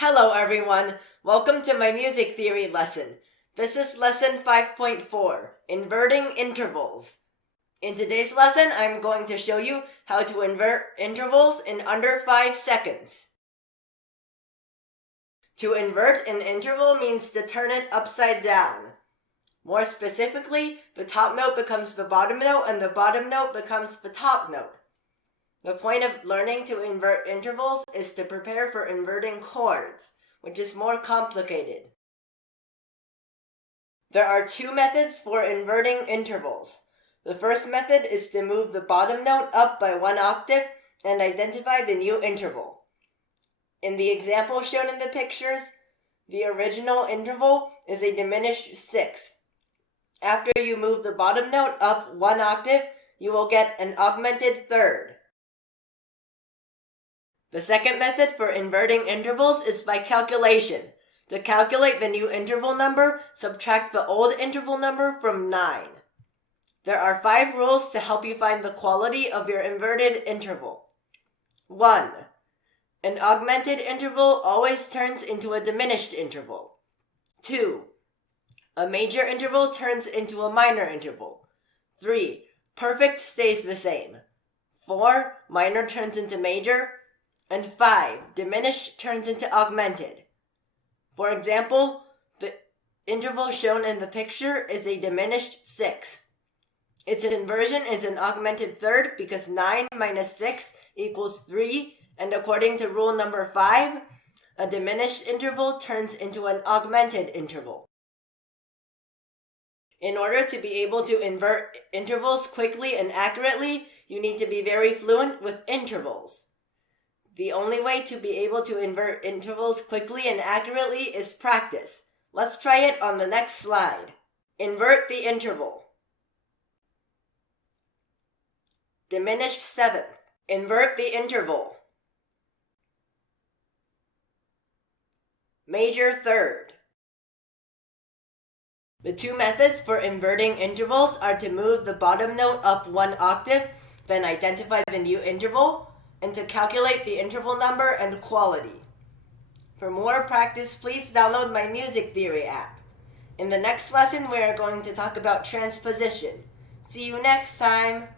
Hello everyone, welcome to my music theory lesson. This is lesson 5.4, Inverting Intervals. In today's lesson, I'm going to show you how to invert intervals in under 5 seconds. To invert an interval means to turn it upside down. More specifically, the top note becomes the bottom note and the bottom note becomes the top note. The point of learning to invert intervals is to prepare for inverting chords, which is more complicated. There are two methods for inverting intervals. The first method is to move the bottom note up by 1 octave and identify the new interval. In the example shown in the pictures, the original interval is a diminished sixth. After you move the bottom note up 1 octave, you will get an augmented third. The second method for inverting intervals is by calculation. To calculate the new interval number, subtract the old interval number from 9. There are 5 rules to help you find the quality of your inverted interval. 1. An augmented interval always turns into a diminished interval. 2. A major interval turns into a minor interval. 3. Perfect stays the same. 4. Minor turns into major. And 5. Diminished turns into augmented. For example, the interval shown in the picture is a diminished sixth. Its inversion is an augmented third because 9 minus 6 equals 3, and according to rule number 5, a diminished interval turns into an augmented interval. In order to be able to invert intervals quickly and accurately, you need to be very fluent with intervals. The only way to be able to invert intervals quickly and accurately is practice. Let's try it on the next slide. Invert the interval. Diminished seventh. Invert the interval. Major third. The two methods for inverting intervals are to move the bottom note up 1 octave, then identify the new interval, and to calculate the interval number and quality. For more practice, please download my music theory app. In the next lesson, we are going to talk about transposition. See you next time!